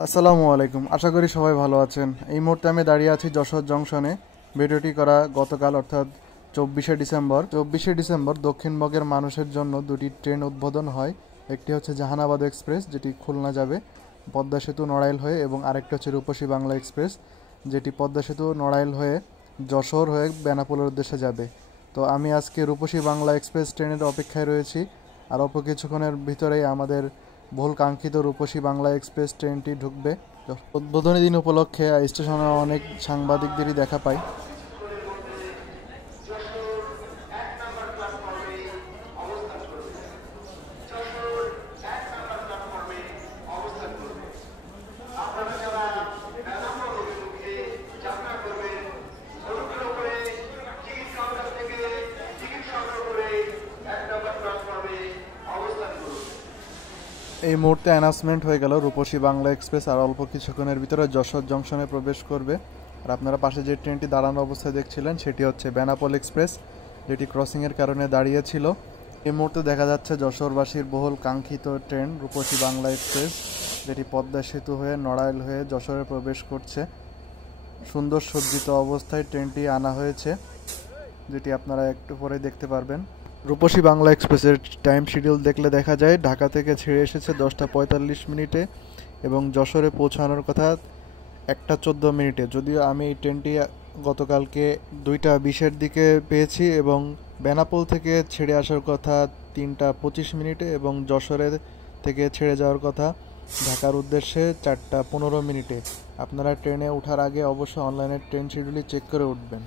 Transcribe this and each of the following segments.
আসসালামু আলাইকুম, আশা করি সবাই ভালো আছেন। এই মুহূর্তে আমি দাঁড়িয়ে আছি যশোর জংশনে। ভিডিওটি করা গতকাল অর্থাৎ 24শে ডিসেম্বর দক্ষিণবঙ্গের মানুষের জন্য দুটি ট্রেন উদ্বোধন হয়। একটি হচ্ছে জাহানাবাদ এক্সপ্রেস, যেটি খুলনা যাবে পদ্মা সেতু নড়াইল হয়ে, এবং আরেকটি হচ্ছে রূপসী বাংলা এক্সপ্রেস, যেটি পদ্মা সেতু নড়াইল হয়ে যশোর হয়ে বেনাপোলের উদ্দেশ্যে যাবে। তো আমি আজকে রূপসী বাংলা এক্সপ্রেস ট্রেনের অপেক্ষায় রয়েছি। আর অল্প কিছুক্ষণের ভিতরেই আমাদের বহুল কাঙ্ক্ষিত রূপসী বাংলা এক্সপ্রেস ট্রেনটি ঢুকবে। উদ্বোধনী দিন উপলক্ষে স্টেশনে অনেক সাংবাদিকদেরই দেখা পাই। এই মুহূর্তে অ্যানাউন্সমেন্ট হয়ে গেল, রূপসী বাংলা এক্সপ্রেস আর অল্প কিছুক্ষণের ভিতরে যশোর জংশনে প্রবেশ করবে। আর আপনারা পাশে যে ট্রেনটি দাঁড়ানো অবস্থায় দেখছিলেন সেটি হচ্ছে বেনাপোল এক্সপ্রেস, যেটি ক্রসিংয়ের কারণে দাঁড়িয়েছিল। এই মুহূর্তে দেখা যাচ্ছে যশোরবাসীর বহুল কাঙ্ক্ষিত ট্রেন রূপসী বাংলা এক্সপ্রেস, যেটি পদ্মা সেতু হয়ে নড়াইল হয়ে যশোরে প্রবেশ করছে। সুন্দর সজ্জিত অবস্থায় ট্রেনটি আনা হয়েছে, যেটি আপনারা একটু পরে দেখতে পারবেন। রূপসী বাংলা এক্সপ্রেসের টাইম শিডিউল দেখলে দেখা যায় ঢাকা থেকে ছেড়ে এসেছে 10টা 45 মিনিটে এবং যশোরে পৌঁছানোর কথা 1টা 14 মিনিটে। যদিও আমি এই ট্রেনটি গতকালকে 2টা 20-এর দিকে পেয়েছি, এবং বেনাপোল থেকে ছেড়ে আসার কথা 3টা 25 মিনিটে, এবং যশোরে থেকে ছেড়ে যাওয়ার কথা ঢাকার উদ্দেশ্যে 4টা 15 মিনিটে। আপনারা ট্রেনে ওঠার আগে অবশ্যই অনলাইনে ট্রেন শিডিউলই চেক করে উঠবেন।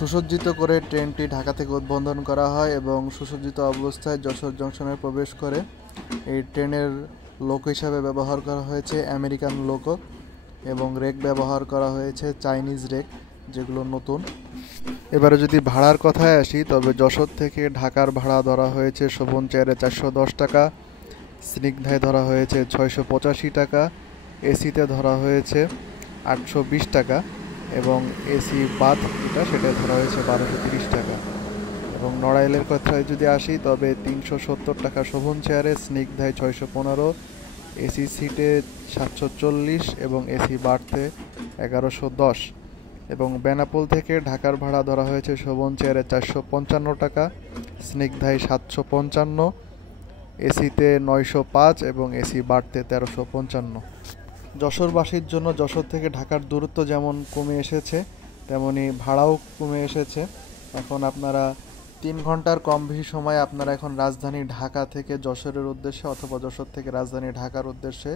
সুসজ্জিত করে ট্রেনটি ঢাকা থেকে উদ্বোধন করা হয় এবং সুসজ্জিত অবস্থায় যশোর জংশনে প্রবেশ করে। এই ট্রেনের লোক হিসাবে ব্যবহার করা হয়েছে আমেরিকান লোকো, এবং রেক ব্যবহার করা হয়েছে চাইনিজ রেক, যেগুলো নতুন। এবারে যদি ভাড়ার কথায় আসি, তবে যশোর থেকে ঢাকার ভাড়া ধরা হয়েছে শোভন চেয়ারে 410 টাকা, স্নিগ্ধায় ধরা হয়েছে 685 টাকা, এসিতে ধরা হয়েছে 820 টাকা, এবং এসি বাথ সেটা ধরা হয়েছে 1230 টাকা। এবং নড়াইলের কথায় যদি আসি, তবে 370 টাকা শোভন চেয়ারে, স্নিগ্ধায় 615, এসি সিটে 740, এবং এসি বার্থে 1110। এবং বেনাপোল থেকে ঢাকার ভাড়া ধরা হয়েছে শোভন চেয়ারে 455 টাকা, স্নিগ্ধায় 755, এসিতে 905, এবং এসি বার্থে 1355। যশোরবাসীর জন্য যশোর থেকে ঢাকার দূরত্ব যেমন কমে এসেছে, তেমনি ভাড়াও কমে এসেছে। এখন আপনারা 3 ঘন্টার কম বেশি সময় আপনারা এখন রাজধানী ঢাকা থেকে যশোরের উদ্দেশ্যে, অথবা যশোর থেকে রাজধানী ঢাকার উদ্দেশ্যে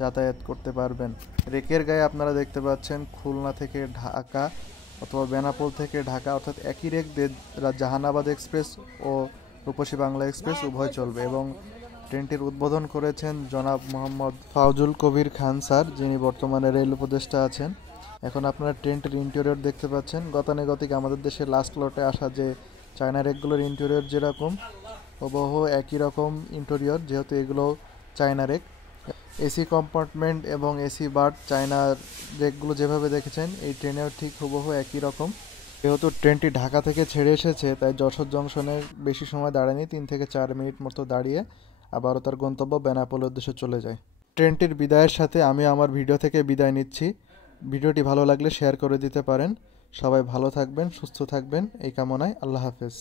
যাতায়াত করতে পারবেন। রেকের গায়ে আপনারা দেখতে পাচ্ছেন খুলনা থেকে ঢাকা অথবা বেনাপোল থেকে ঢাকা, অর্থাৎ একই রেক দিয়ে জাহানাবাদ এক্সপ্রেস ও রূপসী বাংলা এক্সপ্রেস উভয় চলবে। এবং ট্রেনটির উদ্বোধন করেছেন জনাব মোহাম্মদ ফাউজুল কবির খান স্যার, যিনি বর্তমানে রেল উপদেষ্টা আছেন। এখন আপনারা ট্রেনটির ইন্টেরিয়র দেখতে পাচ্ছেন। গতানুগতিক আমাদের দেশে লাস্ট লটে আসা যে চায়না রেকগুলোর ইন্টেরিয়র যেরকম, হুবহু একই রকম ইন্টেরিয়র, যেহেতু এগুলো চায়না রেক। এসি কম্পার্টমেন্ট এবং এসি বার্থ চায়নার রেকগুলো যেভাবে দেখেছেন, এই ট্রেনেও ঠিক হুবহু একই রকম। যেহেতু ট্রেনটি ঢাকা থেকে ছেড়ে এসেছে, তাই যশোর জংশনে বেশি সময় দাঁড়ায়নি, 3 থেকে 4 মিনিট মতো দাঁড়িয়ে আবারও তার গন্তব্য বেনাপোলের উদ্দেশ্যে চলে যায়। ট্রেনটির বিদায়ের সাথে আমি আমার ভিডিও থেকে বিদায় নিচ্ছি। ভিডিওটি ভালো লাগলে শেয়ার করে দিতে পারেন। সবাই ভালো থাকবেন, সুস্থ থাকবেন, এই কামনায় আল্লাহ হাফেজ।